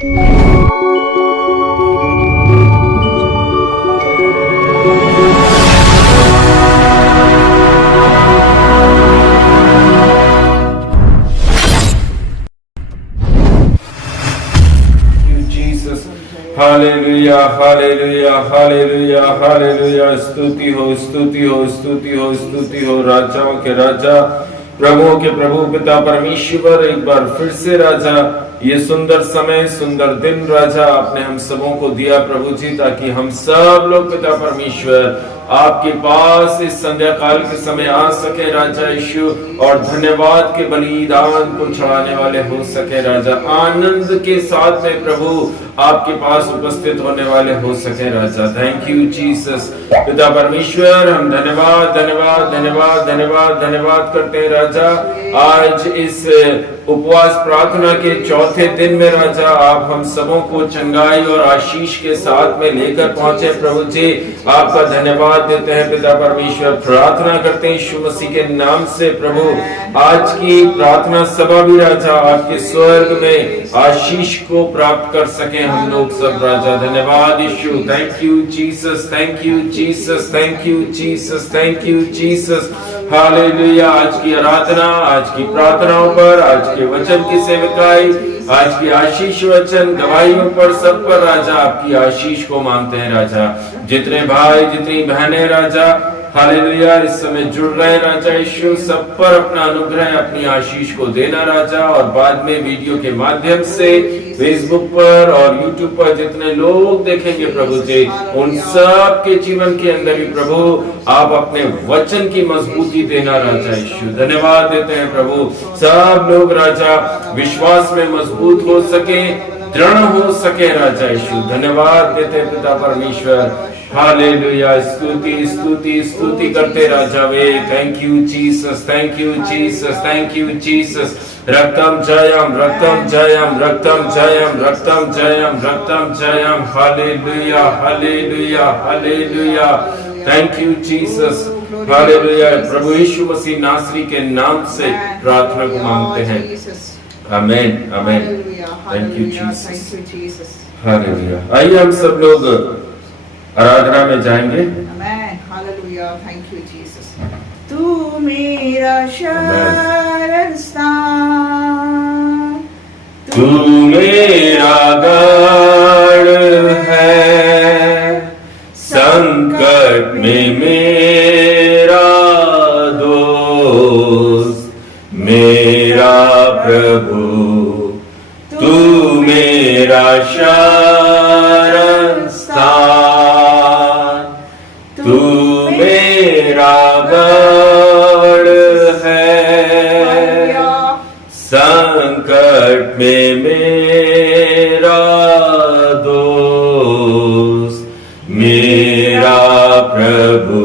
Hallelujah hallelujah hallelujah hallelujah. स्तुति हो स्तुति हो स्तुति हो स्तुति हो। राजाओं के राजा, प्रभुओं के प्रभु, पिता परमेश्वर, एक बार फिर से राजा ये सुंदर समय, सुंदर दिन राजा आपने हम सबों को दिया प्रभु जी, ताकि हम सब लोग पिता परमेश्वर आपके पास इस संध्या काल के समय आ सके राजा यीशु, और धन्यवाद के बलिदान को चढ़ाने वाले हो सके राजा। आनंद के साथ में प्रभु आपके पास उपस्थित होने वाले हो सके राजा। Thank you Jesus. पिता परमेश्वर, हम धन्यवाद धन्यवाद धन्यवाद धन्यवाद धन्यवाद करते हैं राजा। आज इस उपवास प्रार्थना के चौथे दिन में राजा आप हम सबों को चंगाई और आशीष के साथ में लेकर पहुंचे प्रभु जी। आपका धन्यवाद देते हैं पिता परमेश्वर। प्रार्थना करते हैं यीशु मसीह के नाम से प्रभु, आज की प्रार्थना सभा भी राजा आपके स्वर्ग में आशीष को प्राप्त कर सके हम लोग सब राजा। धन्यवाद Yeshu. Thank you Jesus, thank you Jesus, thank you Jesus, thank you Jesus. Hallelujah. आज की आराधना, आज की प्रार्थनाओं पर, आज के वचन की सेवकाई, आज की आशीष वचन गवाहियों पर, सब पर राजा आपकी आशीष को मांगते हैं राजा। जितने भाई जितनी बहनें राजा हालेलुया इस समय जुड़ रहे राजा यीशु, सब पर अपना अनुग्रह अपनी आशीष को देना राजा। और बाद में वीडियो के माध्यम से फेसबुक पर और यूट्यूब पर जितने लोग देखेंगे प्रभु जी, उन सब के जीवन के अंदर भी प्रभु आप अपने वचन की मजबूती देना राजा यीशु। धन्यवाद देते हैं प्रभु, सब लोग राजा विश्वास में मजबूत हो सके, दृढ़ हो सके राजा यीशु। धन्यवाद देते हैं पिता परमेश्वर। हालेलुया। स्तुति स्तुति स्तुति करते राजा वे। Thank you Jesus, thank you Jesus, thank you Jesus. रक्तम जयम, रक्तम जयम, रक्तम जयम, रक्तम जयम, रक्तम जयम। Hallelujah hallelujah hallelujah. Thank you Jesus. Hallelujah. प्रभु यीशु मसीह नासरी के नाम से प्रार्थना को मांगते हैं। Amen amen. Thank you Jesus. Hallelujah. आइए हम सब लोग आराधना में जाएंगे। हालेलुया। Thank you Jesus. तू मेरा शरण स्थान, तू मेरा गढ़ है, संकट में मेरा दोस्त, मेरा प्रभु तू मेरा शरण स्थान, तू मेरा गढ़ है, संकट में मेरा दोस्त, मेरा प्रभु।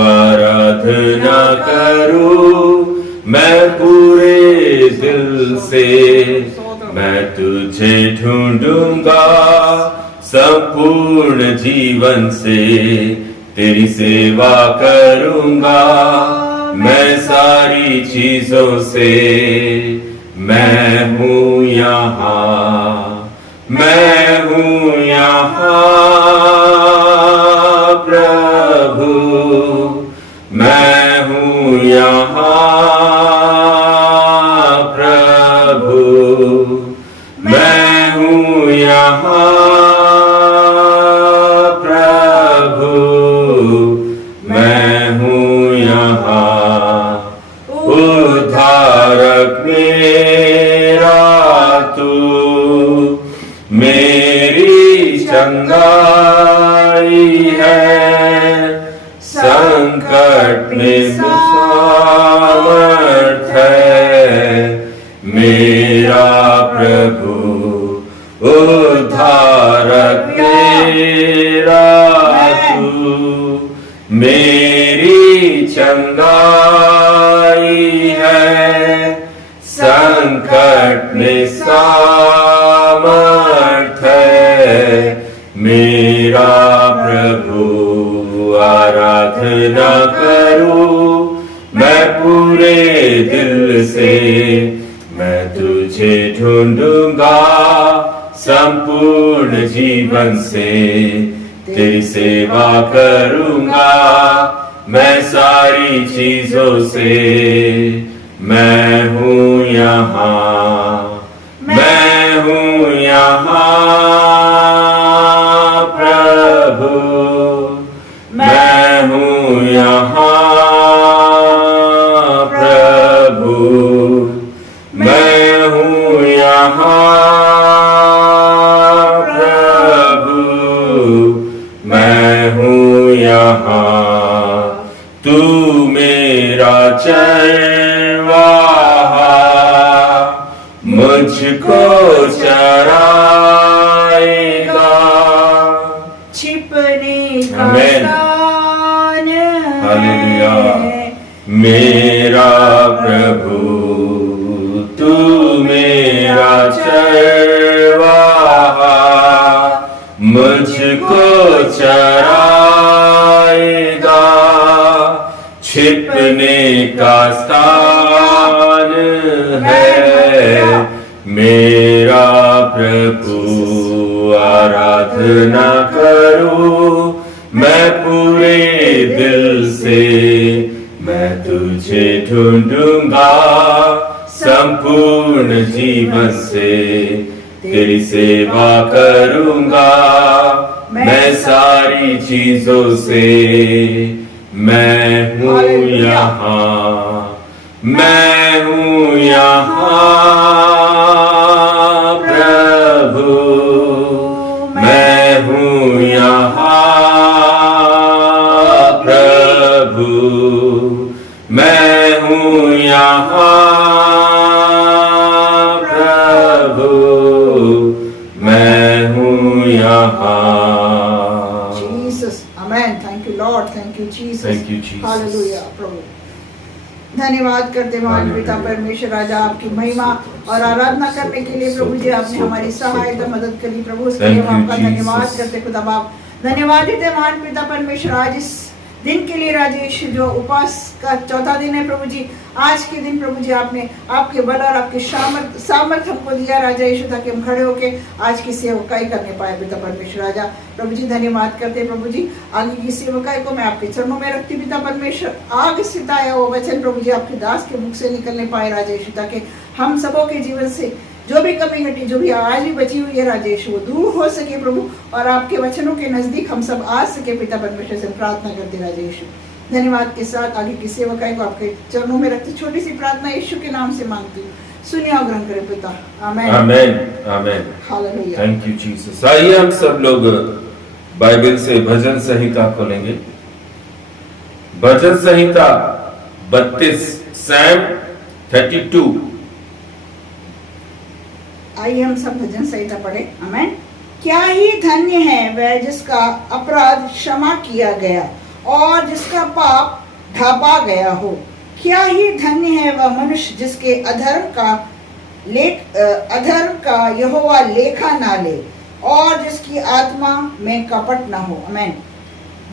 आराधना करूं मैं पूरे दिल से, मैं तुझे ढूंढूंगा संपूर्ण जीवन से, तेरी सेवा करूंगा मैं सारी चीजों से। मैं हूँ यहाँ, मैं हूँ यहाँ प्रभु, मैं हूँ यहाँ प्रभु, मैं हूँ यहाँ प्रभु, मैं हूँ यहाँ। उद्धारक मेरा तू, मेरी चंगाई है, संकट में सामर्थ है मेरा प्रभु। उद्धारक मेरा तू, मेरी चंगाई है, संकट में सामर्थ है मेरा प्रभु। आराधना करूं संपूर्ण जीवन से तेरी सेवा करूंगा। मैं सारी चीजों से मैं हूँ यहाँ, मैं हूँ यहाँ प्रभु, मैं हूँ यहाँ प्रभु, मैं हूँ यहाँ प्रभु, मैं हूँ यहाँ। तू मेरा चरवाहा, मुझको चराएगा। छिपने का आमेन। स्थान हालेलुया। है मेरा प्रभु, तू मेरा चरवाहा, मुझको चराएगा। छिपने का स्थान है मेरा प्रभु। आराधना करूं मैं पूरे दिल से, मैं तुझे ढूंढूंगा संपूर्ण जीवन से। तेरी सेवा करूंगा मैं सारी चीजों से। मैं हूँ यहाँ, मैं हूँ यहाँ प्रभु, मैं हूँ यहाँ प्रभु, मैं हूँ यहाँ प्रभु, मैं हूँ यहाँ। Jesus, amen. Thank you lord, thank you Jesus, Thank you, Jesus. Hallelujah प्रभु। धन्यवाद करते महान पिता परमेश्वर राजा, आपकी महिमा और आराधना करने के लिए प्रभु जी आपने हमारी सहायता मदद करी प्रभु, उसके लिए हम आपका धन्यवाद करते खुदा बाप। धन्यवाद देते महान पिता परमेश्वर आज इस दिन के लिए राजा यीशु, जो उपवास का चौथा दिन है प्रभु जी। आज के दिन प्रभु जी आपने आपके बल और आपके सामर्थ हमको दिया राजा यीशु, ताकि हम खड़े होके आज की सेवकाई करने पाए पिता परमेश्वर राजा। प्रभु जी धन्यवाद करते प्रभु जी, आगे की सेवकाई को मैं आपके चरणों में रखती पिता परमेश्वर। आग से ताया वो वचन प्रभु जी आपके दास के मुख से निकलने पाए राजा यीशु, ताकि हम सबों के जीवन से जो भी कमी घटी, जो भी आज भी बची हुई है राजेश, वो दूर हो सके प्रभु, और आपके वचनों के नजदीक हम सब आ सके पिता परमेश्वर से प्रार्थना करते राजेश। धन्यवाद के साथ आगे की सेवकाई को आपके चरणों में रखती छोटी सी प्रार्थना यीशु के नाम से मांगती हूँ, सुनिए और ग्रहण करें पिता। आमेन, amen, amen. Hallelujah. Thank you Jesus. आइए हम सब लोग बाइबल से भजन संहिता खोलेंगे। भजन संहिता 32, सैम 32। आइए हम सब भजन संहिता पढ़े। आमेन। क्या ही धन्य है वह जिसका अपराध क्षमा किया गया और जिसका पाप ढापा गया हो। क्या ही धन्य है वह मनुष्य जिसके अधर्म का यहोवा लेखा ना ले और जिसकी आत्मा में कपट ना हो। आमेन।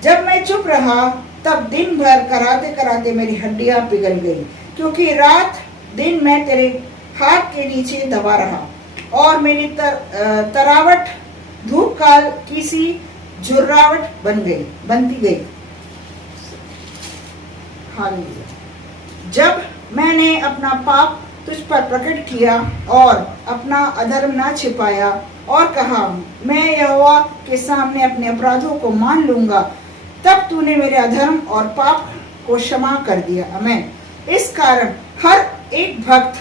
जब मैं चुप रहा तब दिन भर कराते कराते मेरी हड्डियां पिघल गई, क्योंकि रात दिन मैं तेरे हाथ के नीचे दबा रहा और मेरी तरावट धूप काल की सी झुर्रावट बनती गई। हालेलुया। जब मैंने अपना पाप तुझ पर प्रकट किया और अपना अधर्म ना छिपाया और कहा मैं यहोवा के सामने अपने अपराधों को मान लूंगा, तब तूने मेरे अधर्म और पाप को क्षमा कर दिया। आमेन। इस कारण हर एक भक्त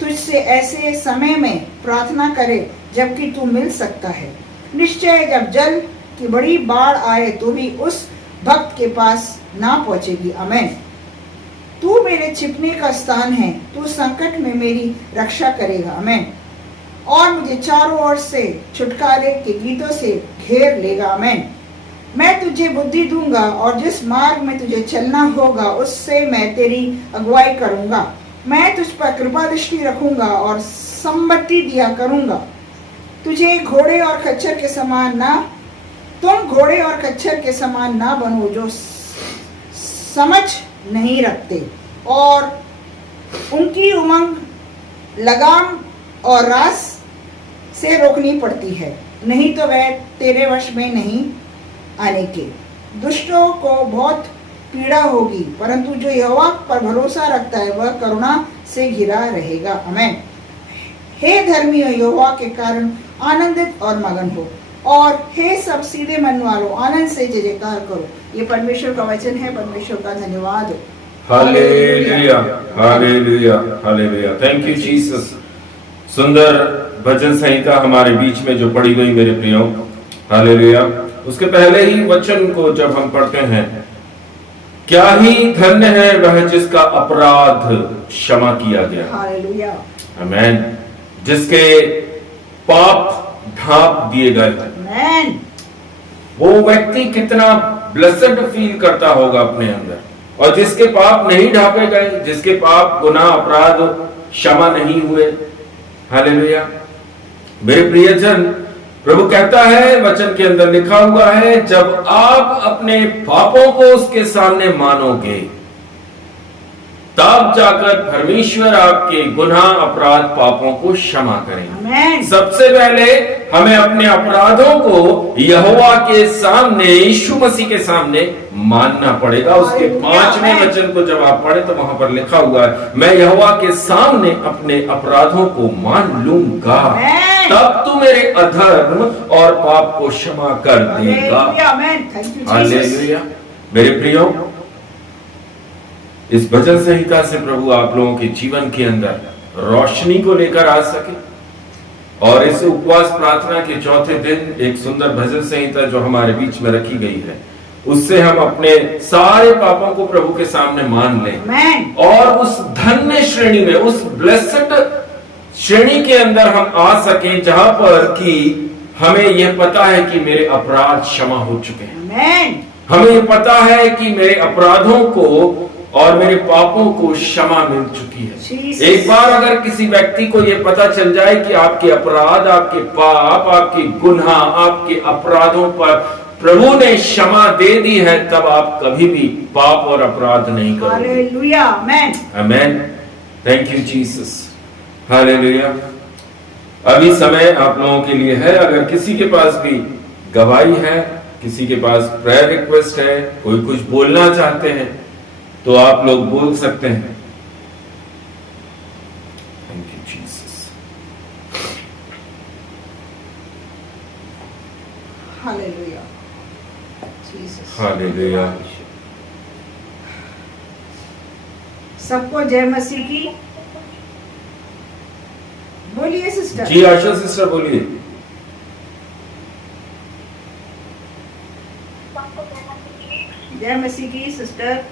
तुझसे ऐसे समय में प्रार्थना करे जबकि तू मिल सकता है। निश्चय जब जल की बड़ी बाढ़ आए तो भी उस भक्त के पास ना पहुंचेगी। आमेन। तू मेरे छिपने का स्थान है, तू संकट में मेरी रक्षा करेगा। आमेन। और मुझे चारों ओर से छुटकारे के गीतों से घेर लेगा। आमेन। मैं तुझे बुद्धि दूंगा और जिस मार्ग में तुझे चलना होगा उससे मैं तेरी अगुवाई करूंगा। मैं तुझ पर कृपा दृष्टि रखूंगा और संपत्ति दिया करूंगा। तुझे घोड़े और खच्चर के समान ना तुम घोड़े और खच्चर के समान ना बनो जो समझ नहीं रखते और उनकी उमंग लगाम और रास से रोकनी पड़ती है, नहीं तो वह तेरे वश में नहीं आने के। दुष्टों को बहुत पीड़ा होगी, परंतु जो यहोवा पर भरोसा रखता है वह करुणा से घिरा रहेगा। आमीन। हे धर्मियों, यहोवा के कारण आनंदित और मगन हो, और हे सब सीधे मन वालों, आनंद से जय जयकार करो। ये परमेश्वर का वचन है। परमेश्वर का धन्यवाद हो। Hallelujah, hallelujah, hallelujah. Thank you Jesus. सुंदर भजन संहिता हमारे बीच में जो पढ़ी गई मेरे प्रियो, हालेलुया। उसके पहले ही वचन को जब हम पढ़ते हैं, क्या ही धन्य है वह जिसका अपराध क्षमा किया गया। हालेलुया, आमीन। जिसके पाप ढांप दिए गए। आमीन। वो व्यक्ति कितना ब्लेस्ड फील करता होगा अपने अंदर। और जिसके पाप नहीं ढांपे गए, जिसके पाप गुनाह अपराध क्षमा नहीं हुए, हालेलुया। मेरे प्रियजन, प्रभु कहता है, वचन के अंदर लिखा हुआ है, जब आप अपने पापों को उसके सामने मानोगे, तब जाकर परमेश्वर आपके गुनाह अपराध पापों को क्षमा करेंगे। सबसे पहले हमें अपने अपराधों को यहोवा के सामने, यीशु मसीह के सामने मानना पड़ेगा। उसके 5वें वचन को जब आप पढ़े तो वहां पर लिखा हुआ है, मैं यहोवा के सामने अपने अपराधों को मान लूंगा, तब तू मेरे अधर्म और पाप को क्षमा कर देगा। हालेलुया। मेरे प्रियो, इस भजन संहिता से प्रभु आप लोगों के जीवन के अंदर रोशनी को लेकर आ सके, और इस उपवास प्रार्थना के चौथे दिन एक सुंदर भजन संहिता जो हमारे बीच में रखी गई है, उससे हम अपने सारे पापों को प्रभु के सामने मान लें, और उस धन्य श्रेणी में, उस ब्लेस्ड श्रेणी के अंदर हम आ सके, जहां पर कि हमें यह पता है कि मेरे अपराध क्षमा हो चुके हैं। हमें यह पता है कि मेरे अपराधों को और मेरे पापों को क्षमा मिल चुकी है। एक बार अगर किसी व्यक्ति को यह पता चल जाए कि आपके अपराध, आपके पाप, आपके गुनाह, आपके अपराधों पर प्रभु ने क्षमा दे दी है, तब आप कभी भी पाप और अपराध नहीं करोगे। Hallelujah, amen, amen. Thank you Jesus. Hallelujah. अभी समय आप लोगों के लिए है। अगर किसी के पास भी गवाही है, किसी के पास प्रेयर रिक्वेस्ट है, कोई कुछ बोलना चाहते हैं, तो आप लोग बोल सकते हैं। Thank you Jesus. Hallelujah, Jesus, hallelujah. सबको जय मसीह की। बोलिए सिस्टर। जी आशा सिस्टर बोलिए। जय मसीह की sister.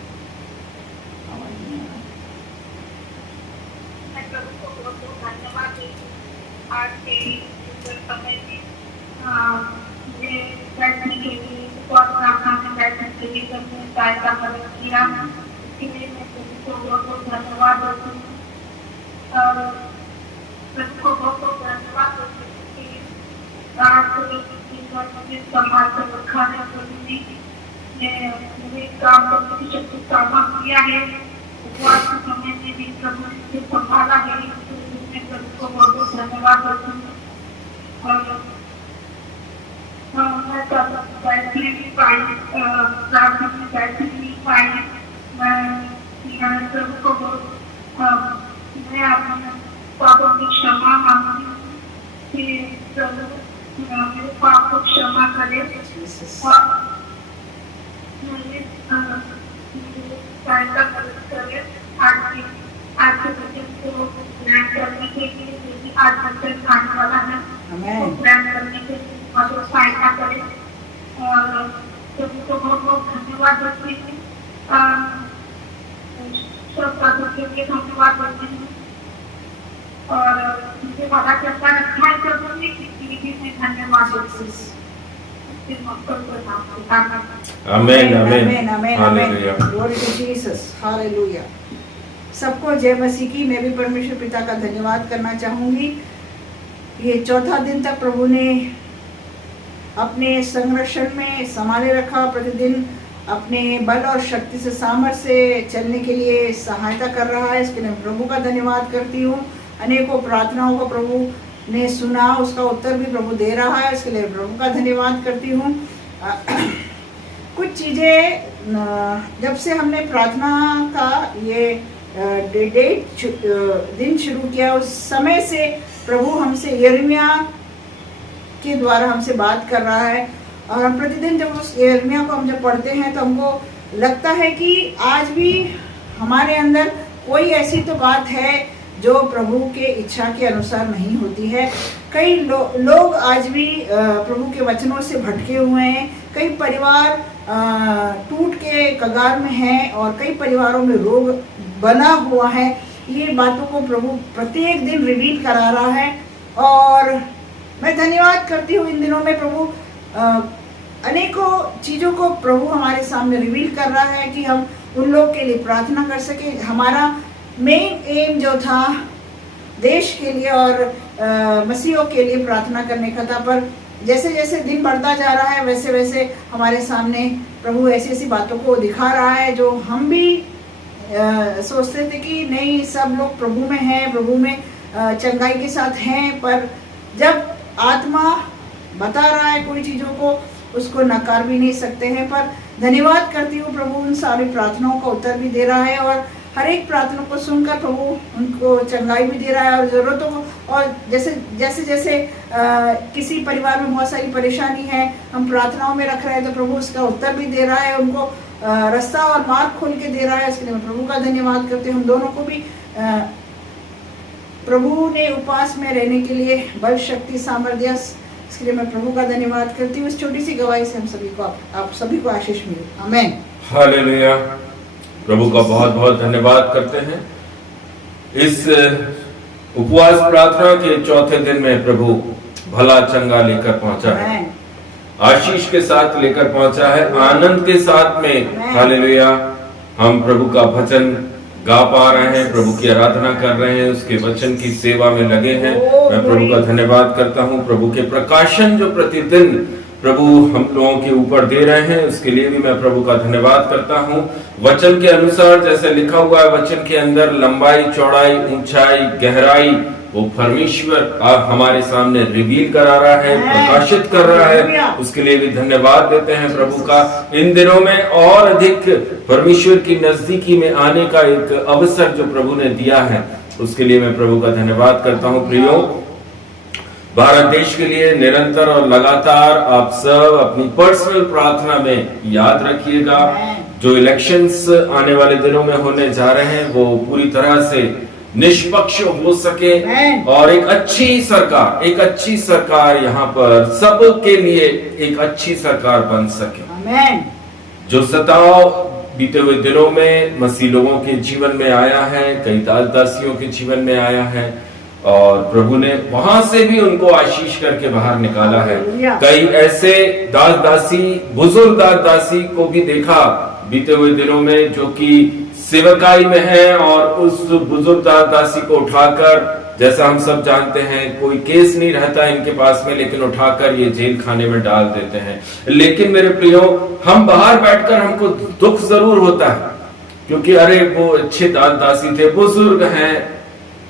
Amen, amen, amen, hallelujah. Glory to Jesus, hallelujah. सबको जय मसीह की। मैं भी परमेश्वर पिता का धन्यवाद करना चाहूंगी। ये चौथा दिन तक प्रभु ने अपने संरक्षण में संभाले रखा, प्रतिदिन अपने बल और शक्ति से, सामर्थ्य से चलने के लिए सहायता कर रहा है। इसके लिए प्रभु का धन्यवाद करती हूँ। अनेकों प्रार्थनाओं को प्रभु ने सुना, उसका उत्तर भी प्रभु दे रहा है। इसके लिए प्रभु का धन्यवाद करती हूँ। कुछ चीज़ें जब से हमने प्रार्थना का ये दिन शुरू किया, उस समय से प्रभु हमसे यिर्मयाह के द्वारा हमसे बात कर रहा है। और हम प्रतिदिन जब उस यिर्मयाह को हम जब पढ़ते हैं तो हमको लगता है कि आज भी हमारे अंदर कोई ऐसी तो बात है जो प्रभु के इच्छा के अनुसार नहीं होती है। कई लोग आज भी प्रभु के वचनों से भटके हुए हैं। कई परिवार टूट के कगार में हैं और कई परिवारों में रोग बना हुआ है। ये बातों को प्रभु प्रत्येक दिन रिवील करा रहा है और मैं धन्यवाद करती हूँ। इन दिनों में प्रभु अनेकों चीज़ों को प्रभु हमारे सामने रिवील कर रहा है कि हम उन लोग के लिए प्रार्थना कर सके। हमारा मेन एम जो था देश के लिए और मसीहों के लिए प्रार्थना करने का था, पर जैसे जैसे दिन बढ़ता जा रहा है वैसे वैसे हमारे सामने प्रभु ऐसी ऐसी बातों को दिखा रहा है जो हम भी सोचते थे कि नहीं, सब लोग प्रभु में हैं, प्रभु में चंगाई के साथ हैं। पर जब आत्मा बता रहा है कोई चीज़ों को, उसको नकार भी नहीं सकते हैं। पर धन्यवाद करती हूँ, प्रभु उन सारी प्रार्थनाओं का उत्तर भी दे रहा है और हर एक प्रार्थना को सुनकर प्रभु उनको चंगाई भी दे रहा है और ज़रूरतों को। और जैसे किसी परिवार में बहुत सारी परेशानी है, हम प्रार्थनाओं में रख रहे हैं तो प्रभु उसका उत्तर भी दे रहा है, उनको रास्ता और मार्ग खोल के दे रहा है। इसके लिए मैं प्रभु का धन्यवाद करती हूँ। हम दोनों को भी प्रभु ने उपवास में रहने के लिए बल, शक्ति, सामर्थ्य, इसके लिए मैं प्रभु का धन्यवाद करती हूँ। इस छोटी सी गवाही से हम सभी को आप सभी को आशीष मिले। आमीन। हालेलुया। प्रभु का बहुत बहुत धन्यवाद करते हैं। इस उपवास प्रार्थना के चौथे दिन में प्रभु भला चंगा लेकर पहुंचा है, आशीष के साथ लेकर पहुंचा है, आनंद के साथ में। हालेलुया। हम प्रभु का भजन गा पा रहे हैं, प्रभु की आराधना कर रहे हैं, उसके वचन की सेवा में लगे हैं। मैं प्रभु का धन्यवाद करता हूं। प्रभु के प्रकाशन जो प्रतिदिन प्रभु हम लोगों के ऊपर दे रहे हैं, उसके लिए भी मैं प्रभु का धन्यवाद करता हूं। वचन के अनुसार जैसे लिखा हुआ है, वचन के अंदर लंबाई, चौड़ाई, ऊंचाई, गहराई वो परमेश्वर हमारे सामने रिवील करा रहा है, प्रकाशित कर रहा है। उसके लिए भी धन्यवाद देते हैं प्रभु का। इन दिनों में और अधिक परमेश्वर की नजदीकी में आने का एक अवसर जो प्रभु ने दिया है, उसके लिए मैं प्रभु का धन्यवाद करता हूं। प्रियो, भारत देश के लिए निरंतर और लगातार आप सब अपनी पर्सनल प्रार्थना में याद रखिएगा। जो इलेक्शंस आने वाले दिनों में होने जा रहे हैं वो पूरी तरह से निष्पक्ष हो सके और एक अच्छी सरकार यहाँ पर सबके लिए एक अच्छी सरकार बन सके। जो सताव बीते हुए दिनों में मसीह लोगों के जीवन में आया है, कई दास दासियों के जीवन में आया है और प्रभु ने वहां से भी उनको आशीष करके बाहर निकाला है। कई ऐसे दास दासी, बुजुर्ग दास दासी को भी देखा बीते हुए दिनों में जो कि सेवकाई में है और उस बुजुर्ग दास दासी को उठाकर, जैसा हम सब जानते हैं, कोई केस नहीं रहता इनके पास में, लेकिन उठाकर ये जेल खाने में डाल देते हैं। लेकिन मेरे प्रियो, हम बाहर बैठकर हमको दुख जरूर होता है क्योंकि अरे वो अच्छे दास दासी थे, बुजुर्ग हैं,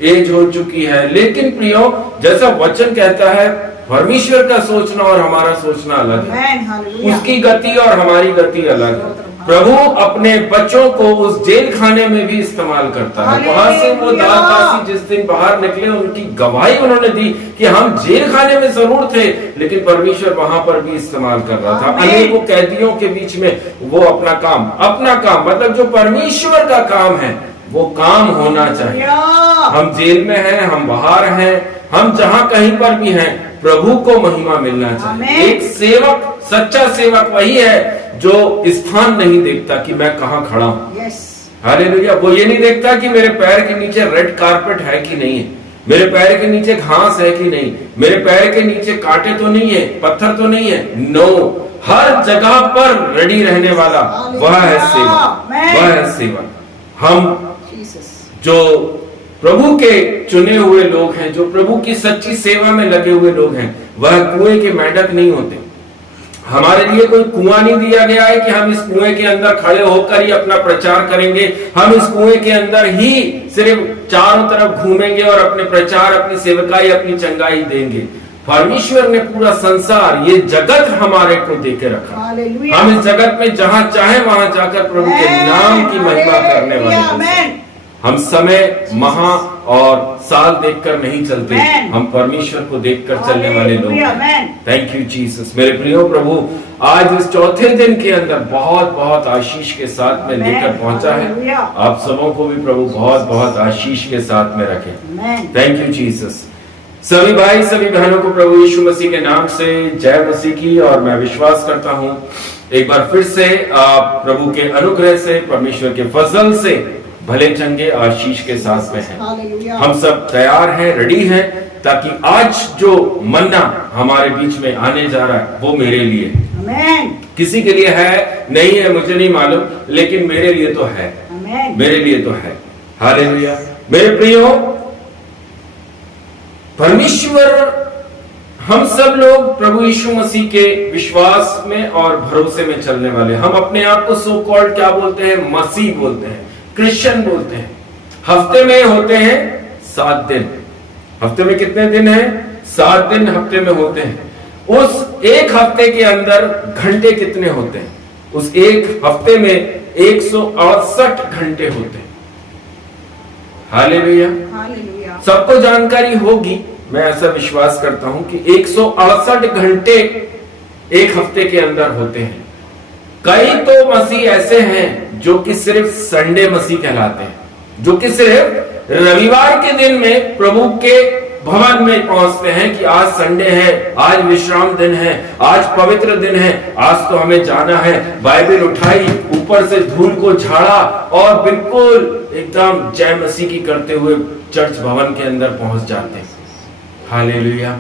एज हो चुकी है। लेकिन प्रियो, जैसा वचन कहता है, परमेश्वर का सोचना और हमारा सोचना अलग है। उसकी गति और हमारी गति अलग है। प्रभु अपने बच्चों को उस जेल खाने में भी इस्तेमाल करता है। वहां से वो दास दासी जिस दिन बाहर निकले, उनकी गवाही उन्होंने दी कि हम जेल खाने में जरूर थे, लेकिन परमेश्वर वहां पर भी इस्तेमाल कर रहा था। अनेकों कैदियों के बीच में वो अपना काम मतलब जो परमेश्वर का काम है वो काम होना चाहिए। हम जेल में हैं, हम बाहर हैं, हम जहां कहीं पर भी हैं, प्रभु को महिमा मिलना चाहिए। एक सेवक, सच्चा सेवक वही है जो स्थान नहीं देखता कि मैं कहां खड़ा हूं। हालेलुया। वो ये नहीं देखता कि मेरे पैर के नीचे रेड कारपेट है कि नहीं है, मेरे पैर के नीचे घास है कि नहीं, मेरे पैर के नीचे कांटे तो नहीं है, पत्थर तो नहीं है। नो, हर जगह पर रेडी रहने वाला वह है सेवक, वह है सेवक। हम जो प्रभु के चुने हुए लोग हैं, जो प्रभु की सच्ची सेवा में लगे हुए लोग हैं, वह कुएं के मेंढक नहीं होते। हमारे लिए कोई कुआं नहीं दिया गया है कि हम इस कुएं के अंदर खड़े होकर ही अपना प्रचार करेंगे, हम इस कुएं के अंदर ही सिर्फ चारों तरफ घूमेंगे और अपने प्रचार, अपनी सेवकाई, अपनी चंगाई देंगे। परमेश्वर ने पूरा संसार, ये जगत हमारे को देके रखा। हम इस जगत में जहां चाहे वहां जाकर प्रभु के नाम की महिमा करने वाले। हम समय, माह और साल देखकर नहीं चलते, हम परमेश्वर को देखकर चलने वाले लोग हैं। Thank you Jesus. मेरे प्रियो, प्रभु आज इस चौथे दिन के अंदर बहुत बहुत आशीष के साथ में लेकर पहुंचा है। आप सबों को भी प्रभु बहुत बहुत आशीष के साथ में रखे। Thank you Jesus. सभी भाई, सभी बहनों को प्रभु यीशु मसीह के नाम से जय मसीह की। और मैं विश्वास करता हूं एक बार फिर से आप प्रभु के अनुग्रह से, परमेश्वर के फजल से भले चंगे आशीष के साथ में हैं। हम सब तैयार हैं, रेडी हैं, ताकि आज जो मन्ना हमारे बीच में आने जा रहा है वो मेरे लिए, किसी के लिए है नहीं है मुझे नहीं मालूम, लेकिन मेरे लिए तो है, मेरे लिए तो है। हालेलुया। मेरे प्रियो, परमेश्वर, हम सब लोग प्रभु यीशु मसीह के विश्वास में और भरोसे में चलने वाले। हम अपने आप को सो कॉल्ड क्या बोलते हैं? मसीह बोलते हैं, क्रिश्चियन बोलते हैं। हफ्ते में होते हैं 7 दिन। हफ्ते में कितने दिन हैं? 7 दिन हफ्ते में होते हैं। उस एक हफ्ते के अंदर घंटे कितने होते हैं? उस एक हफ्ते में 168 घंटे होते हैं। हालेलुया। सबको जानकारी होगी, मैं ऐसा विश्वास करता हूं कि 168 घंटे एक हफ्ते के अंदर होते हैं। कई तो मसीह ऐसे हैं जो कि सिर्फ संडे मसीह कहलाते हैं, जो कि सिर्फ रविवार के दिन में प्रभु के भवन में पहुंचते हैं कि आज संडे है, आज विश्राम दिन है, आज पवित्र दिन है, आज तो हमें जाना है। बाइबल उठाई, ऊपर से धूल को झाड़ा और बिल्कुल एकदम जय मसीह की करते हुए चर्च भवन के अंदर पहुंच जाते हैं। हालेलुया।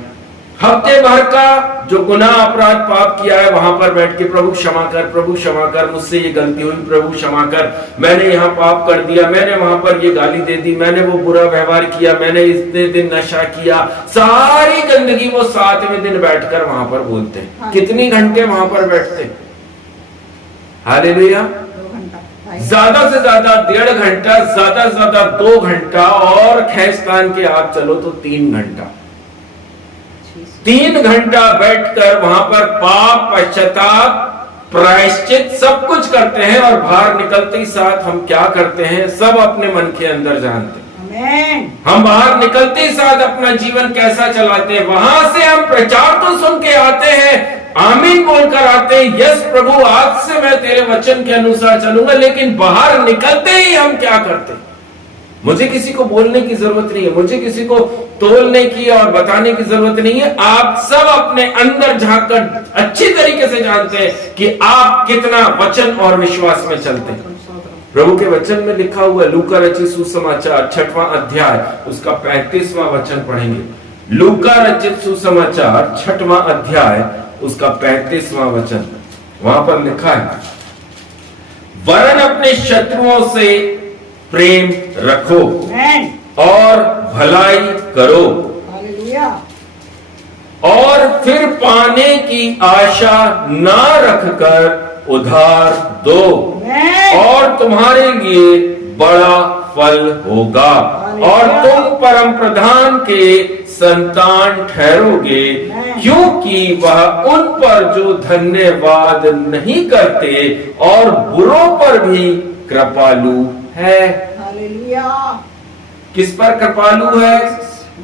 हफ्ते भर का जो गुनाह, अपराध, पाप किया है, वहां पर बैठ के प्रभु क्षमा कर, प्रभु क्षमा कर, मुझसे ये गलती हुई, प्रभु क्षमा कर, मैंने यहाँ पाप कर दिया, मैंने वहां पर ये गाली दे दी, मैंने वो बुरा व्यवहार किया, मैंने इतने दिन नशा किया, सारी गंदगी वो 7वें दिन बैठकर वहां पर बोलते हैं। कितनी घंटे वहां पर बैठते हैं? हालेलुया। ज्यादा से ज्यादा 1.5 घंटा, ज्यादा से ज्यादा 2 घंटा, और खैस्तान के आप चलो तो 3 घंटा। 3 घंटा बैठकर वहां पर पाप, पश्चाताप, प्रायश्चित सब कुछ करते हैं। और बाहर निकलते ही साथ हम क्या करते हैं सब अपने मन के अंदर जानते हैं। हम बाहर निकलते ही साथ अपना जीवन कैसा चलाते हैं। वहां से हम प्रचार तो सुन के आते हैं, आमीन बोलकर आते हैं, यस प्रभु आज से मैं तेरे वचन के अनुसार चलूंगा, लेकिन बाहर निकलते ही हम क्या करते हैं? मुझे किसी को बोलने की जरूरत नहीं है, मुझे किसी को तोलने की और बताने की जरूरत नहीं है। आप सब अपने अंदर झांककर अच्छी तरीके से जानते हैं कि आप कितना वचन और विश्वास में चलते हैं। प्रभु के वचन में लिखा हुआ है, लूका रचित सुसमाचार 6वां अध्याय उसका 35वां वचन पढ़ेंगे। लूका रचित सुसमाचार 6वां अध्याय उसका 35वां वचन, वहां पर लिखा है, वरन अपने शत्रुओं से प्रेम रखो और भलाई करो, और फिर पाने की आशा ना रखकर उधार दो, और तुम्हारे लिए बड़ा फल होगा, और तुम परम प्रधान के संतान ठहरोगे, क्योंकि वह उन पर जो धन्यवाद नहीं करते और बुरों पर भी कृपालु है। हालेलुया। किस पर कृपालु है?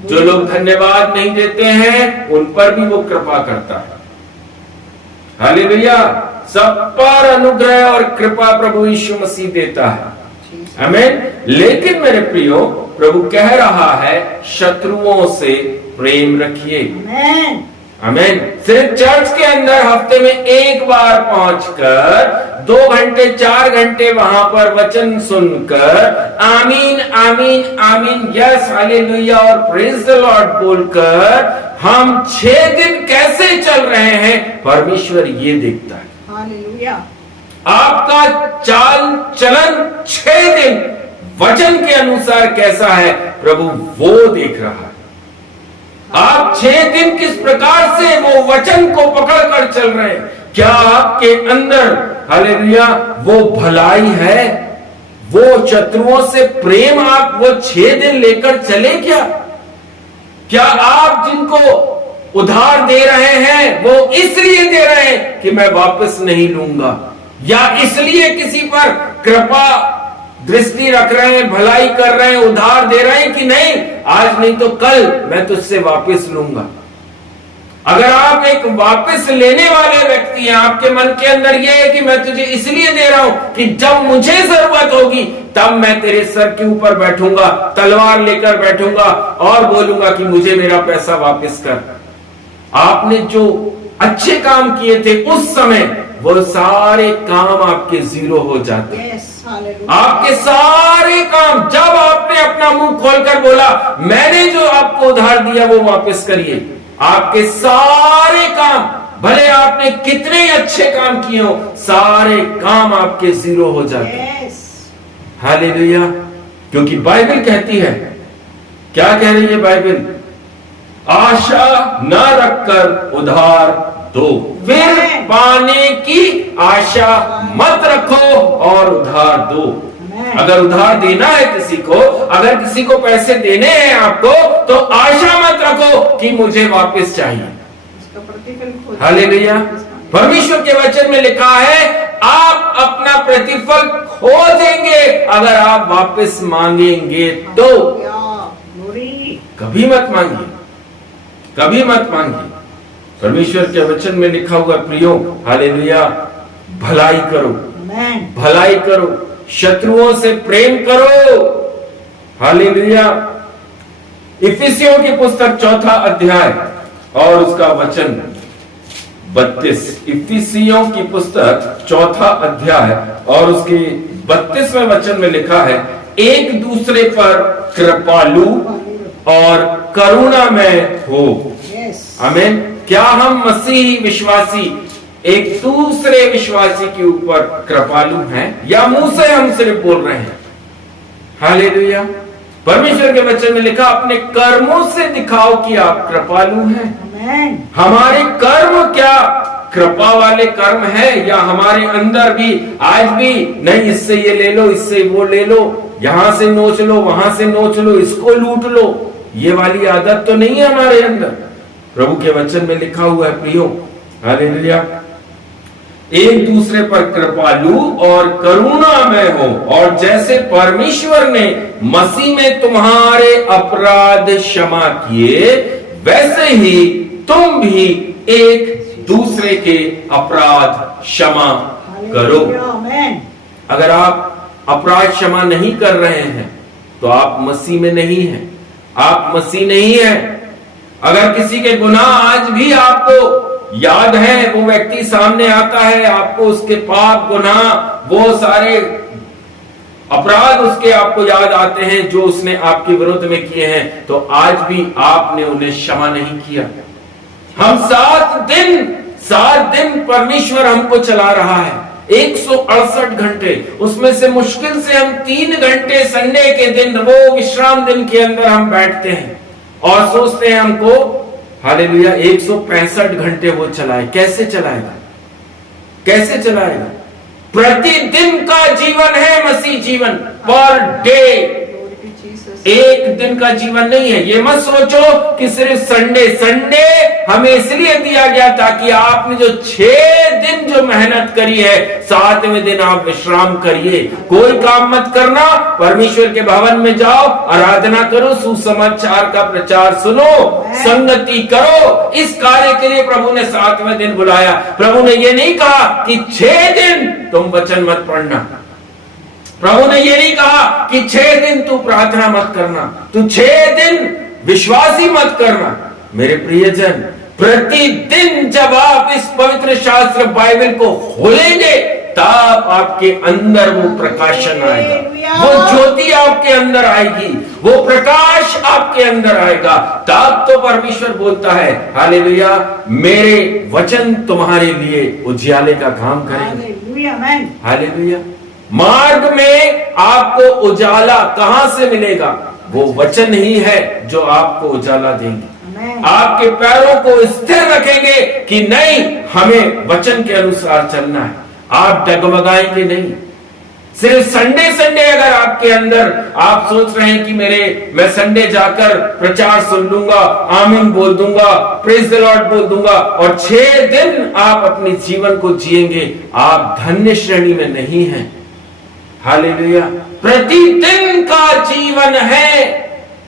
जो लोग धन्यवाद नहीं देते हैं उन पर भी वो कृपा करता है। हालेलुया। सब पर अनुग्रह और कृपा प्रभु यीशु मसीह देता है। आमीन। लेकिन मेरे प्रियो, प्रभु कह रहा है शत्रुओं से प्रेम रखिए। आमीन। सिर्फ चर्च के अंदर हफ्ते में एक बार पहुंचकर 2 घंटे 4 घंटे वहां पर वचन सुनकर आमीन आमीन आमीन, यस हालेलुया और प्रेज द लॉर्ड बोलकर हम 6 दिन कैसे चल रहे हैं, परमेश्वर ये देखता है। हालेलुया। आपका चाल चलन 6 दिन वचन के अनुसार कैसा है, प्रभु वो देख रहा है। आप 6 दिन किस प्रकार से वो वचन को पकड़कर चल रहे हैं, क्या आपके अंदर हालेलुया वो भलाई है? वो शत्रुओं से प्रेम आप वो 6 दिन लेकर चले क्या आप जिनको उधार दे रहे हैं वो इसलिए दे रहे हैं कि मैं वापस नहीं लूंगा, या इसलिए किसी पर कृपा दृष्टि रख रहे हैं, भलाई कर रहे हैं, उधार दे रहे हैं कि नहीं आज नहीं तो कल मैं तुझसे वापस लूंगा? अगर आप एक वापस लेने वाले व्यक्ति हैं, आपके मन के अंदर यह है कि मैं तुझे इसलिए दे रहा हूं कि जब मुझे जरूरत होगी तब मैं तेरे सर के ऊपर बैठूंगा, तलवार लेकर बैठूंगा और बोलूंगा कि मुझे मेरा पैसा वापस कर। आपने जो अच्छे काम किए थे उस समय वो सारे काम आपके जीरो हो जाते हैं। आपके सारे काम, जब आपने अपना मुंह खोलकर बोला मैंने जो आपको उधार दिया वो वापस करिए, आपके सारे काम, भले आपने कितने अच्छे काम किए हो, सारे काम आपके जीरो हो जाते हैं। हालेलुया। क्योंकि बाइबल कहती है, क्या कह रही है बाइबल? आशा न रखकर उधार दो, फिर पाने की आशा मत रखो और उधार दो। अगर उधार देना है किसी को, अगर किसी को पैसे देने हैं आपको, तो आशा मत रखो कि मुझे वापस चाहिए। हालेलुया। परमेश्वर के वचन में लिखा है आप अपना प्रतिफल खो देंगे अगर आप वापस मांगेंगे तो। कभी मत मांगिए, कभी मत मांगिए। परमेश्वर के वचन में लिखा हुआ प्रियो, हालेलुया, भलाई करो, भलाई करो, शत्रुओं से प्रेम करो। हालेलुया। इफिसियों की पुस्तक 4 अध्याय और उसका वचन 32। इफिसियों की पुस्तक 4 अध्याय और उसके 32वें वचन में लिखा है, एक दूसरे पर कृपालु और करुणामय हो। आमीन। क्या हम मसीही विश्वासी एक दूसरे विश्वासी के ऊपर कृपालु हैं, या मुंह से हम सिर्फ बोल रहे हैं? हालेलुया। परमेश्वर के वचन में लिखा, अपने कर्मों से दिखाओ कि आप कृपालु हैं। हमारे कर्म क्या कृपा वाले कर्म है, या हमारे अंदर भी आज भी नहीं, इससे ये ले लो, इससे वो ले लो, यहां से नोच लो, वहां से नोच लो, इसको लूट लो, ये वाली आदत तो नहीं है हमारे अंदर। प्रभु के वचन में लिखा हुआ है प्रियो, हालेलुया, एक दूसरे पर कृपालु और करुणामय हो, और जैसे परमेश्वर ने मसीह में तुम्हारे अपराध क्षमा किए, वैसे ही तुम भी एक दूसरे के अपराध क्षमा करो। अगर आप अपराध क्षमा नहीं कर रहे हैं तो आप मसीह में नहीं हैं, आप मसीह नहीं हैं। अगर किसी के गुनाह आज भी आपको याद है, वो व्यक्ति सामने आता है, आपको उसके पाप गुनाह, वो सारे अपराध उसके आपको याद आते हैं जो उसने आपके विरुद्ध में किए हैं, तो आज भी आपने उन्हें क्षमा नहीं किया। हम 7 दिन परमेश्वर हमको चला रहा है, 168 घंटे, उसमें से मुश्किल से हम 3 घंटे संडे के दिन, वो विश्राम दिन के अंदर हम बैठते हैं और सोचते हैं हमको, हालेलुया, 165 घंटे वो चलाए। कैसे चलाएगा? कैसे चलाएगा? प्रतिदिन का जीवन है मसीह जीवन, पर डे, एक दिन का जीवन नहीं है। ये मत सोचो कि सिर्फ संडे हमें इसलिए दिया गया ताकि आपने जो 6 दिन जो मेहनत करी है, 7वें दिन आप विश्राम करिए। कोई काम मत करना, परमेश्वर के भवन में जाओ, आराधना करो, सुसमाचार का प्रचार सुनो, संगति करो। इस कार्य के लिए प्रभु ने 7वें दिन बुलाया। प्रभु ने ये नहीं कहा कि 6 दिन तुम वचन मत पढ़ना। प्रभु ने ये नहीं कहा कि 6 दिन तू प्रार्थना मत करना, तू 6 दिन विश्वासी मत करना। मेरे प्रियजन, प्रतिदिन जब आप इस पवित्र शास्त्र बाइबल को खोलेंगे, तब आपके अंदर वो प्रकाशन आएगा, वो ज्योति आपके अंदर आएगी, वो प्रकाश आपके अंदर आएगा। तब तो परमेश्वर बोलता है, हालेलुया, मेरे वचन तुम्हारे लिए उजियाले का काम करेंगे। हालेलुया। मार्ग में आपको उजाला कहां से मिलेगा? वो वचन ही है जो आपको उजाला देंगे। आपके पैरों को स्थिर रखेंगे कि नहीं, हमें वचन के अनुसार चलना है। आप डगमगाएंगे नहीं। सिर्फ संडे संडे अगर आपके अंदर आप सोच रहे हैं कि मैं संडे जाकर प्रचार सुन लूंगा, आमीन बोल दूंगा, प्रेज द लॉर्ड बोल दूंगा और 6 दिन आप अपने जीवन को जिएंगे, आप धन्य श्रेणी में नहीं हैं। हालेलुया। प्रतिदिन का जीवन है,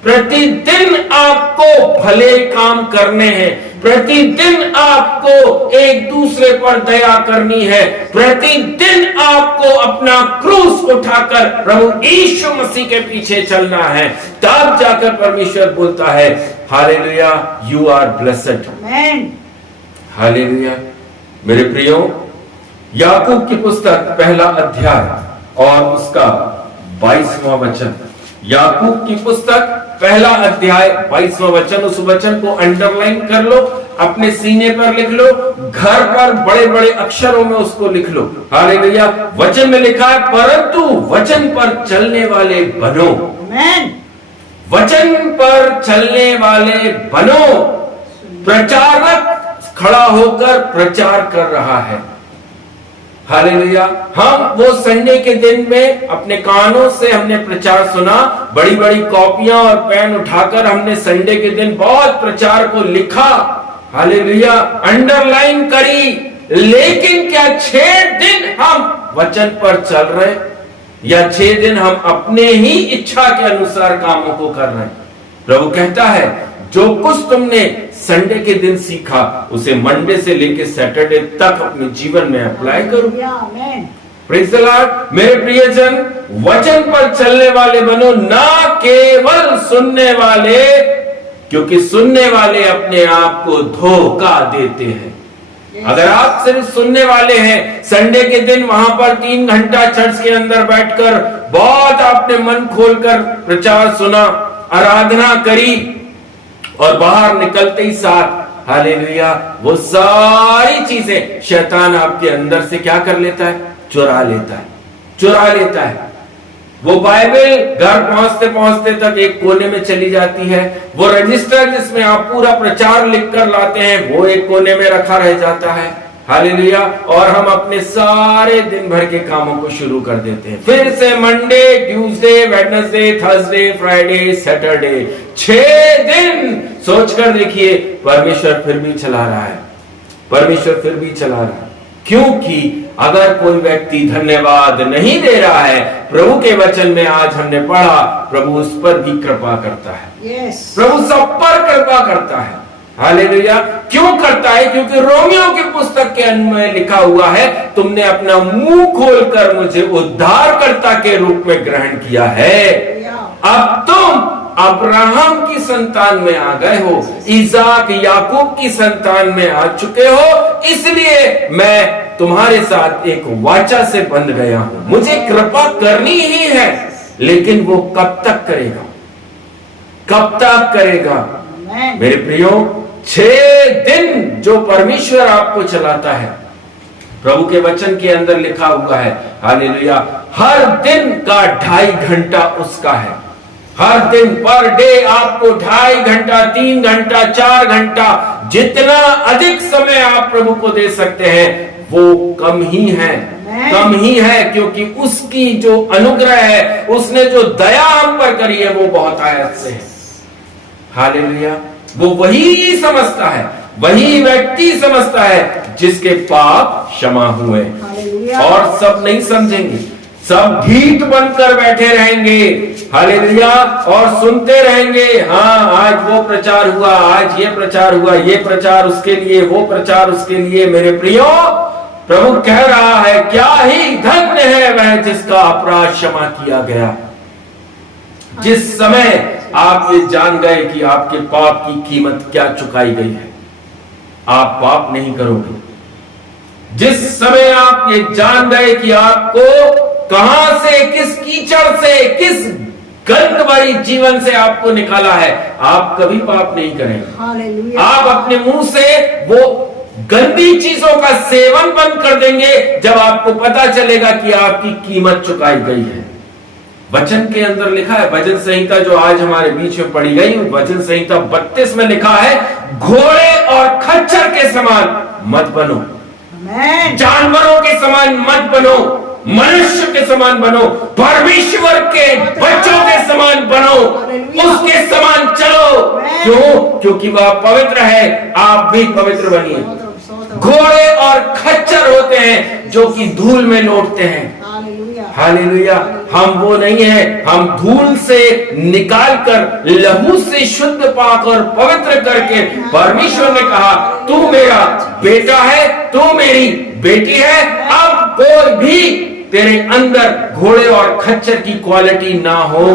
प्रतिदिन आपको भले काम करने हैं, प्रतिदिन आपको एक दूसरे पर दया करनी है, प्रतिदिन आपको अपना क्रूस उठाकर प्रभु यीशु मसीह के पीछे चलना है। तब जाकर परमेश्वर बोलता है hallelujah, you are blessed. Amen. Hallelujah. मेरे प्रियो, याकूब की पुस्तक 1 अध्याय और उसका 22वां वचन। याकूब की पुस्तक 1 अध्याय 22वां वचन। उस वचन को अंडरलाइन कर लो, अपने सीने पर लिख लो, घर पर बड़े बड़े अक्षरों में उसको लिख लो। हालेलुया। वचन में लिखा है, परंतु वचन पर चलने वाले बनो। आमेन। वचन पर चलने वाले बनो। प्रचारक खड़ा होकर प्रचार कर रहा है। हालेलुया। हम वो संडे के दिन में अपने कानों से हमने प्रचार सुना, बड़ी बड़ी कॉपियां और पेन उठाकर हमने संडे के दिन बहुत प्रचार को लिखा, हालेलुया, अंडरलाइन करी, लेकिन क्या 6 दिन हम वचन पर चल रहे या 6 दिन हम अपने ही इच्छा के अनुसार कामों को कर रहे हैं? प्रभु कहता है जो कुछ तुमने संडे के दिन सीखा उसे मंडे से लेकर सैटरडे तक अपने जीवन में अप्लाई करो। Praise the Lord. मेरे प्रियजन, वचन पर चलने वाले बनो, ना केवल सुनने वाले, क्योंकि सुनने वाले अपने आप को धोखा देते हैं। अगर आप सिर्फ सुनने वाले हैं, संडे के दिन वहां पर 3 घंटा चर्च के अंदर बैठकर बहुत आपने मन खोलकर प्रचार सुना, आराधना करी और बाहर निकलते ही साथ हालेलुया वो सारी चीजें शैतान आपके अंदर से क्या कर लेता है? चुरा लेता है, चुरा लेता है। वो बाइबल घर पहुंचते पहुंचते तक एक कोने में चली जाती है, वो रजिस्टर जिसमें आप पूरा प्रचार लिख कर लाते हैं वो एक कोने में रखा रह जाता है। हालेलुया। और हम अपने सारे दिन भर के कामों को शुरू कर देते हैं। फिर से Monday, Tuesday, Wednesday, Thursday, Friday, Saturday, 6 दिन। सोचकर देखिए, परमेश्वर फिर भी चला रहा है, परमेश्वर फिर भी चला रहा है। क्योंकि अगर कोई व्यक्ति धन्यवाद नहीं दे रहा है, प्रभु के वचन में आज हमने पढ़ा, प्रभु उस पर भी कृपा करता है। प्रभु सब पर कृपा करता है। हालेलुया। क्यों करता है? क्योंकि रोमियो की पुस्तक के में लिखा हुआ है, तुमने अपना मुंह खोलकर मुझे उद्धारकर्ता के रूप में ग्रहण किया है। अब तुम अब्राहम की संतान में आ गए हो, इसाक याकूब की संतान में आ चुके हो, इसलिए मैं तुम्हारे साथ एक वाचा से बंध गया हूं। मुझे कृपा करनी ही है, लेकिन वो कब तक करेगा? कब तक करेगा? मेरे प्रियो, 6 दिन जो परमेश्वर आपको चलाता है, प्रभु के वचन के अंदर लिखा हुआ है, हालेलुया, हर दिन का 2.5 घंटा उसका है। हर दिन पर डे आपको 2.5 घंटा, 3 घंटा, 4 घंटा, जितना अधिक समय आप प्रभु को दे सकते हैं वो कम ही है, कम ही है। क्योंकि उसकी जो अनुग्रह है, उसने जो दया हम पर करी है, वो बहुत आयत से है। हालेलुया। वो वही समझता है, वही व्यक्ति समझता है जिसके पाप क्षमा हुए, और सब नहीं समझेंगे, सब ढीठ बनकर बैठे रहेंगे। हालेलुया। और सुनते रहेंगे, हाँ आज वो प्रचार हुआ, आज ये प्रचार हुआ, ये प्रचार उसके लिए, वो प्रचार उसके लिए। मेरे प्रियो, प्रभु कह रहा है, क्या ही धन्य है वह जिसका अपराध क्षमा किया गया। जिस समय आप ये जान गए कि आपके पाप की कीमत क्या चुकाई गई है, आप पाप नहीं करोगे। जिस समय आप ये जान गए कि आपको कहां से, किस कीचड़ से, किस गंद भरी जीवन से आपको निकाला है, आप कभी पाप नहीं करेंगे। आप अपने मुंह से वो गंदी चीजों का सेवन बंद कर देंगे जब आपको पता चलेगा कि आपकी कीमत चुकाई गई है। वचन के अंदर लिखा है, भजन संहिता जो आज हमारे बीच में पढ़ी गई, भजन संहिता 32 में लिखा है, घोड़े और खच्चर के समान मत बनो, आमेन। जानवरों के समान मत बनो, मनुष्य के समान बनो, परमेश्वर के बच्चों के समान बनो, उसके समान चलो। क्यों? क्योंकि वह पवित्र है, आप भी पवित्र बनिए। घोड़े और खच्चर होते हैं जो कि धूल में लौटते हैं। हालेलुया। हम वो नहीं है, हम धूल से निकाल कर लहू से शुद्ध पाक और पवित्र करके, परमेश्वर ने कहा तू मेरा बेटा है, तू मेरी बेटी है। अब कोई भी तेरे अंदर घोड़े और खच्चर की क्वालिटी ना हो।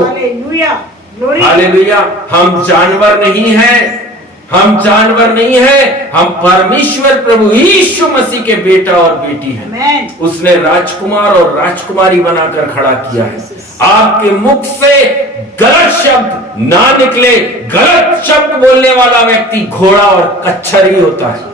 हालेलुया। हम जानवर नहीं हैं, हम जानवर नहीं है, हम परमेश्वर प्रभु यीशु मसीह के बेटा और बेटी हैं। उसने राजकुमार और राजकुमारी बनाकर खड़ा किया है। आपके मुख से गलत शब्द ना निकले। गलत शब्द बोलने वाला व्यक्ति घोड़ा और कच्छर ही होता है।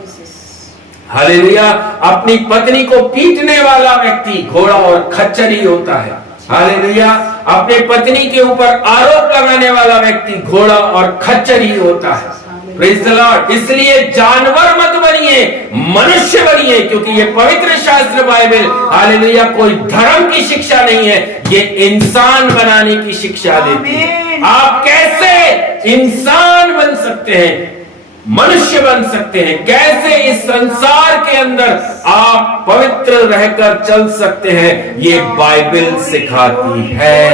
हालेलुया। अपनी पत्नी को पीटने वाला व्यक्ति घोड़ा और खच्चर ही होता है। हालेलुया। अपने पत्नी के ऊपर आरोप लगाने वाला व्यक्ति घोड़ा और खच्चर ही होता है। Praise the Lord. इसलिए जानवर मत बनिए, मनुष्य बनिए, क्योंकि ये पवित्र शास्त्र बाइबल, हालेलुया, कोई धर्म की शिक्षा नहीं है, ये इंसान बनाने की शिक्षा देती है। आप कैसे इंसान बन सकते हैं, मनुष्य बन सकते हैं, कैसे इस संसार के अंदर आप पवित्र रहकर चल सकते हैं, ये बाइबल सिखाती है।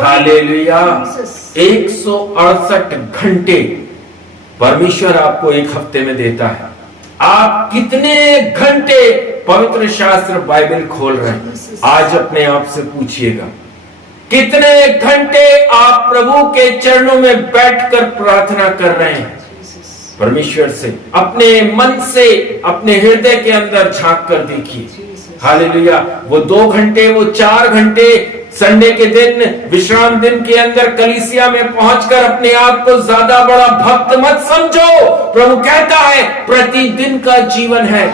हालेलुया। 168 घंटे परमेश्वर आपको एक हफ्ते में देता है। आप कितने घंटे पवित्र शास्त्र बाइबल खोल रहे हैं? आज अपने आप से पूछिएगा, कितने घंटे आप प्रभु के चरणों में बैठकर प्रार्थना कर रहे हैं? परमेश्वर से अपने मन से, अपने हृदय के अंदर झांक कर देखिए। हालेलुया। वो 2 घंटे, वो 4 घंटे संडे के दिन, विश्राम दिन के अंदर कलीसिया में पहुंचकर अपने आप को ज्यादा बड़ा भक्त मत समझो। प्रभु कहता है प्रतिदिन का जीवन है,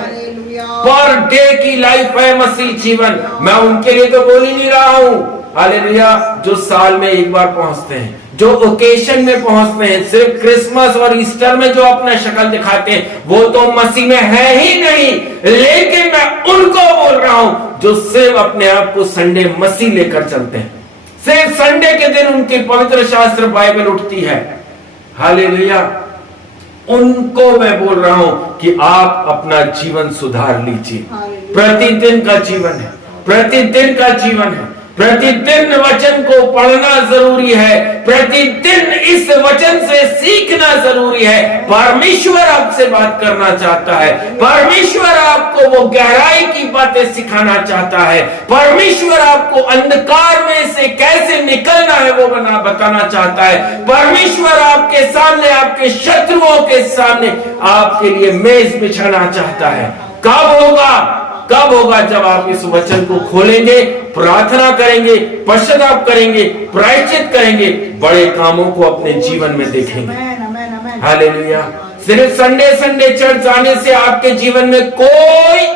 पर डे की लाइफ है मसीह जीवन। मैं उनके लिए तो बोल ही नहीं रहा हूं, हालेलुया, जो साल में एक बार पहुंचते हैं, जो ओकेशन में पहुंचते हैं, सिर्फ क्रिसमस और ईस्टर में जो अपना शक्ल दिखाते हैं, वो तो मसीह में है ही नहीं। लेकिन मैं उनको बोल रहा हूं जो सिर्फ अपने आप को संडे मसीह लेकर चलते हैं। सिर्फ संडे के दिन उनकी पवित्र शास्त्र बाइबल उठती है। हालेलुया। उनको मैं बोल रहा हूं कि आप अपना जीवन सुधार लीजिए। प्रतिदिन का जीवन है, प्रतिदिन का जीवन है। प्रतिदिन वचन को पढ़ना जरूरी है, प्रतिदिन इस वचन से सीखना जरूरी है। परमेश्वर आपसे बात करना चाहता है, परमेश्वर आपको वो गहराई की बातें सिखाना चाहता है, परमेश्वर आपको अंधकार में से कैसे निकलना है वो बताना चाहता है। परमेश्वर आपके सामने, आपके शत्रुओं के सामने आपके लिए मेज बिछाना चाहता है। कब होगा? कब होगा? जब आप इस वचन को खोलेंगे, प्रार्थना करेंगे, पश्चाताप करेंगे, प्रायश्चित करेंगे, बड़े कामों को अपने जीवन में देखेंगे। हालेलुया। सिर्फ संडे संडे चर्च जाने से आपके जीवन में कोई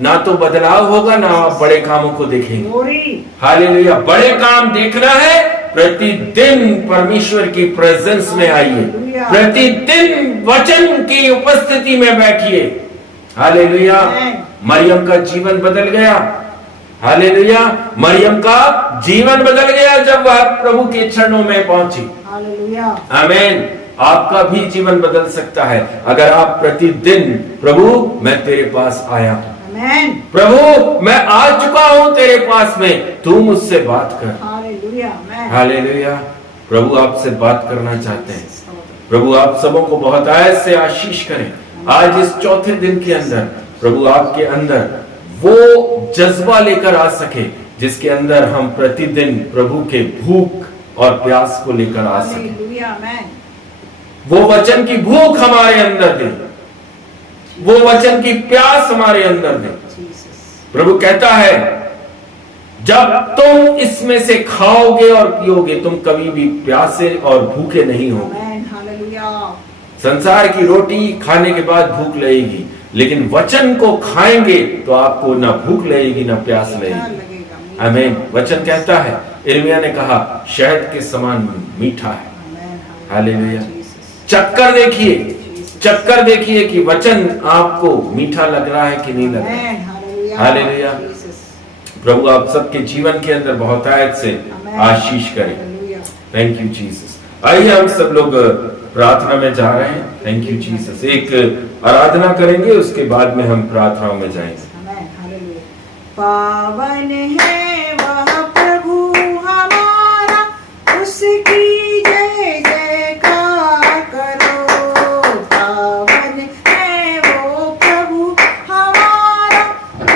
ना तो बदलाव होगा, ना आप बड़े कामों को देखेंगे। हालेलुया। बड़े काम देखना है, प्रतिदिन परमेश्वर की प्रेजेंस में आइए, प्रतिदिन वचन की उपस्थिति में बैठिए। हालेलुया। मरियम का जीवन बदल गया। हालेलुया। मरियम का जीवन बदल गया जब वह प्रभु के चरणों में पहुंची। हालेलुया। आमीन। आपका भी जीवन बदल सकता है अगर आप प्रतिदिन, प्रभु मैं तेरे पास आया हूं, आमीन, प्रभु मैं आ चुका हूं तेरे पास में, तू मुझसे बात कर। हालेलुया। हालेलुया। प्रभु आपसे बात करना चाहते हैं। प्रभु आप सबों को बहुत आयत से आशीष करें। आज इस चौथे दिन के अंदर प्रभु आपके अंदर वो जज्बा लेकर आ सके जिसके अंदर हम प्रतिदिन प्रभु के भूख और प्यास को लेकर आ सके। वो वचन की भूख हमारे अंदर दे, वो वचन की प्यास हमारे अंदर दे। प्रभु कहता है जब तुम इसमें से खाओगे और पियोगे तुम कभी भी प्यासे और भूखे नहीं होगे। संसार की रोटी खाने के बाद भूख लगेगी, लेकिन वचन को खाएंगे तो आपको ना भूख लगेगी ना प्यास लगेगी। आमीन। वचन कहता है इर्मिया ने कहा शहद के समान मीठा है। Amen. हालेलुया। Jesus. चक्कर देखिए कि वचन आपको मीठा लग रहा है कि नहीं लग रहा है। Amen. Hallelujah. हालेलुया। Jesus. प्रभु आप सबके जीवन के अंदर बहुतायत से Amen. आशीष करें। Hallelujah. Thank you Jesus. आइए हम सब लोग प्रार्थना में जा रहे हैं। Thank you Jesus. एक आराधना करेंगे, उसके बाद में हम प्रार्थनाओं में जाएंगे। Amen. Hallelujah. पावन है वह प्रभु हमारा, उसकी जय जयकार करो। पावन है वो प्रभु हमारा,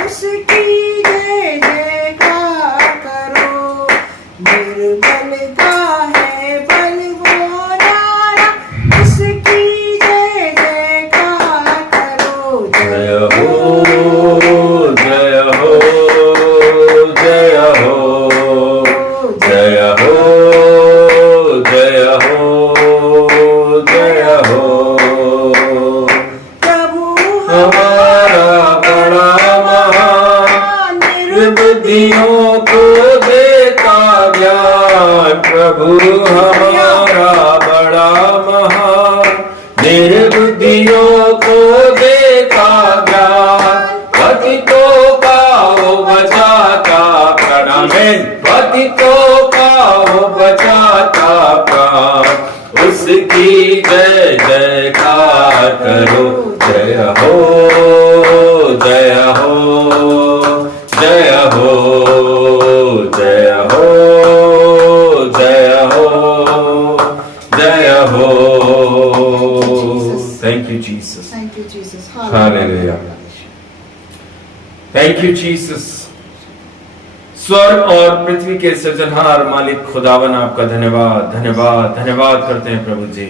उसकी जय जयकार करो। निर्बल का है बल वो न्यारा, उसकी जय जयकार करो। जय हो, जय हो, जय हो, जय हो, जय हो, जय हो। प्रभु हमारा बड़ा महान, निर्बुद्धियों को देता ज्ञान। प्रभु हमारा बड़ा महान, निर्बुद्धियों को देता ज्ञान। पतितों का वो बचाता प्राण, आमीन। पतितों का वो बचाता प्राण, उसकी जय जयकार करो। जय हो, जय हो, जय हो, जय हो, जय हो, जय हो। Thank you Jesus. Thank you, Jesus. Hallelujah. Thank you Jesus. स्वर्ग और पृथ्वी के सृजनहार मालिक खुदावन आपका धन्यवाद धन्यवाद धन्यवाद करते हैं प्रभु जी।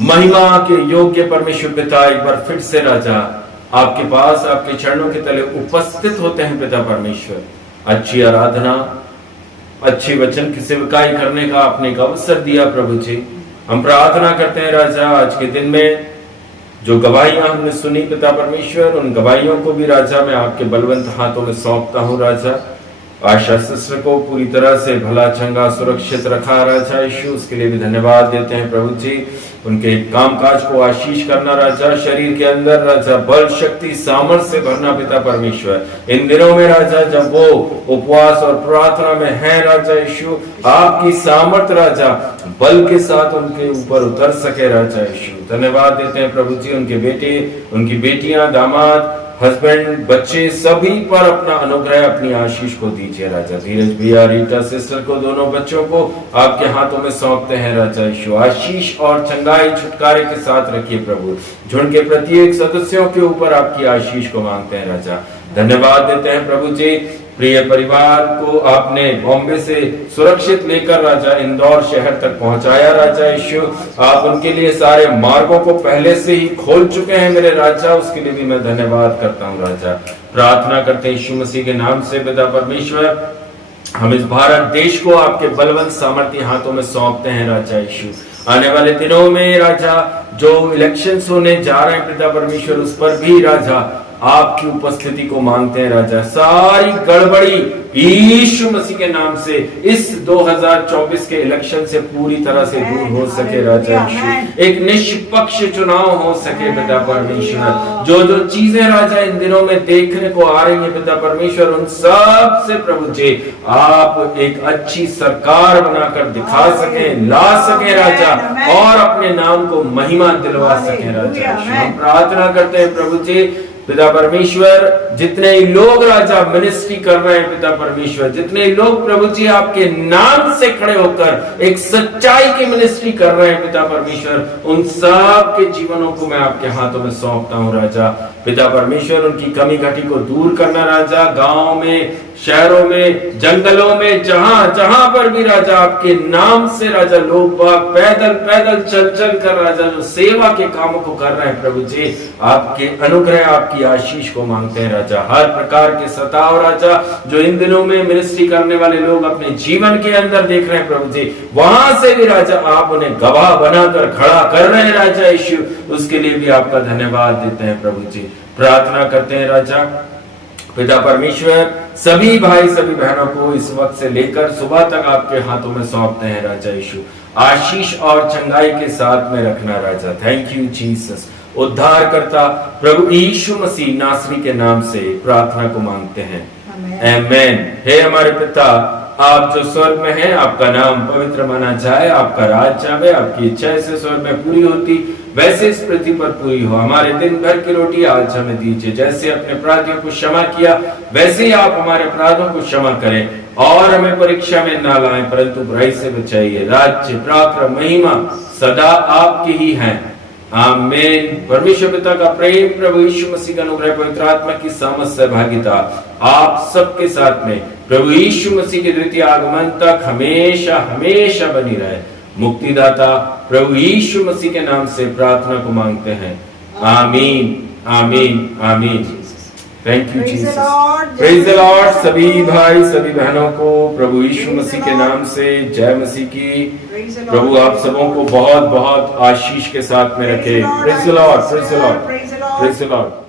महिमा के योग्य परमेश्वर पिता एक बार फिर से राजा आपके पास आपके चरणों के तले उपस्थित होते हैं पिता परमेश्वर। अच्छी आराधना, अच्छी वचन की सेवकाई करने का आपने एक अवसर दिया प्रभु जी। हम प्रार्थना करते हैं राजा आज के दिन में जो गवाहियां हमने सुनी पिता परमेश्वर, उन गवाहियों को भी राजा मैं आपके बलवंत हाथों में सौंपता हूं राजा। आशा सिस्टर को पूरी तरह से भला चंगा सुरक्षित रखा राजा यीशु, उसके लिए भी धन्यवाद देते हैं प्रभु जी। उनके कामकाज को आशीष करना राजा, शरीर के अंदर राजा बल शक्ति सामर्थ से भरना पिता परमेश्वर। इन दिनों में राजा जब वो उपवास और प्रार्थना में है राजा यीशु, आपकी सामर्थ राजा बल के साथ उनके ऊपर उतर सके राजा यीशु। धन्यवाद देते हैं प्रभु जी। उनके बेटे, उनकी बेटियां, दामाद, हस्बैंड, बच्चे सभी पर अपना अनुग्रह अपनी आशीष को दीजिए राजा। धीरज भैया, रीटा सिस्टर को, दोनों बच्चों को आपके हाथों में सौंपते हैं राजा यीशु। आशीष और चंगाई छुटकारे के साथ रखिए प्रभु। झुंड के प्रत्येक सदस्यों के ऊपर आपकी आशीष को मांगते हैं राजा। धन्यवाद देते हैं प्रभु जी। प्रिय परिवार को आपने बॉम्बे से सुरक्षित लेकर राजा इंदौर शहर तक पहुंचाया राजा यीशु। आप उनके लिए सारे मार्गों को पहले से ही खोल चुके हैं मेरे राजा, उसके लिए भी मैं धन्यवाद करता हूं राजा। प्रार्थना करते हैं यीशु मसीह के नाम से पिता परमेश्वर, हम इस भारत देश को आपके बलवंत सामर्थ्य हाथों में सौंपते हैं राजा यीशु। आने वाले दिनों में राजा जो इलेक्शंस होने जा रहे हैं पिता परमेश्वर, उस पर भी राजा आपकी उपस्थिति को मांगते हैं राजा। सारी गड़बड़ी यीशु मसीह के नाम से इस 2024 के इलेक्शन से पूरी तरह से दूर हो सके राजा यीशु। एक निष्पक्ष चुनाव हो सके पिता परमेश्वर। जो जो चीजें राजा इन दिनों में देखने को आ रही है पिता परमेश्वर, उन सब से प्रभु जी आप एक अच्छी सरकार बनाकर दिखा सके, ला सके राजा, और अपने नाम को महिमा दिलवा सके राजा। हम प्रार्थना करते हैं प्रभु जी पिता परमेश्वर, जितने लोग राजा मिनिस्ट्री कर रहे हैं पिता परमेश्वर, जितने लोग प्रभु जी आपके नाम से खड़े होकर एक सच्चाई की मिनिस्ट्री कर रहे हैं पिता परमेश्वर, उन सब के जीवनों को मैं आपके हाथों में सौंपता हूं राजा। पिता परमेश्वर उनकी कमी घटी को दूर करना राजा। गांव में, शहरों में, जंगलों में, जहां जहां पर भी राजा आपके नाम से राजा लोग पैदल पैदल चल चल कर राजा जो सेवा के कामों को कर रहे हैं प्रभु जी, आपके अनुग्रह आपकी आशीष को मांगते हैं राजा। हर प्रकार के सताव राजा जो इन दिनों में मिनिस्ट्री करने वाले लोग अपने जीवन के अंदर देख रहे हैं प्रभु जी, वहां से भी राजा आप उन्हें गवाह बनाकर खड़ा कर रहे हैं राजा यीशु, उसके लिए भी आपका धन्यवाद देते हैं प्रभु जी। प्रार्थना करते हैं राजा पिता परमेश्वर सभी भाई सभी बहनों को इस वक्त से लेकर सुबह तक आपके हाथों में सौंपते हैं राजा यीशु। आशीष और चंगाई के साथ में रखना राजा। Thank you Jesus. उद्धार करता प्रभु यीशु मसीह नासरी के नाम से प्रार्थना को मांगते हैं, आमेन। हे हमारे पिता, आप जो स्वर्ग में हैं, आपका नाम पवित्र माना जाए, आपका राज आवे, आपकी इच्छा ऐसे स्वर्ग में पूरी होती वैसे इस पृथ्वी पर पूरी हो। हमारे दिन भर की रोटी आज हमें दीजिए, जैसे अपने अपराधियों को क्षमा किया वैसे ही आप हमारे अपराधों को क्षमा करें, और हमें परीक्षा में ना लाएं परंतु बुराई से बचाइए। राज्य पराक्रम महिमा सदा आपकी ही है, आमीन। परमेश्वर पिता का प्रेम, प्रभु यीशु मसीह का अनुग्रह, पवित्र आत्मा की सामर्थ सहभागिता आप सबके साथ में प्रभु यीशु मसीह के द्वितीय आगमन तक हमेशा हमेशा बनी रहे। मुक्तिदाता प्रभु यीशु मसीह के नाम से प्रार्थना को मांगते हैं, आमीन आमीन आमीन। Thank you Jesus. Praise the Lord. सभी भाई सभी बहनों को प्रभु यीशु मसीह के नाम से जय मसीह की। प्रभु आप सबों को बहुत बहुत आशीष के साथ में रखे। Praise the Lord, praise the Lord, praise the Lord.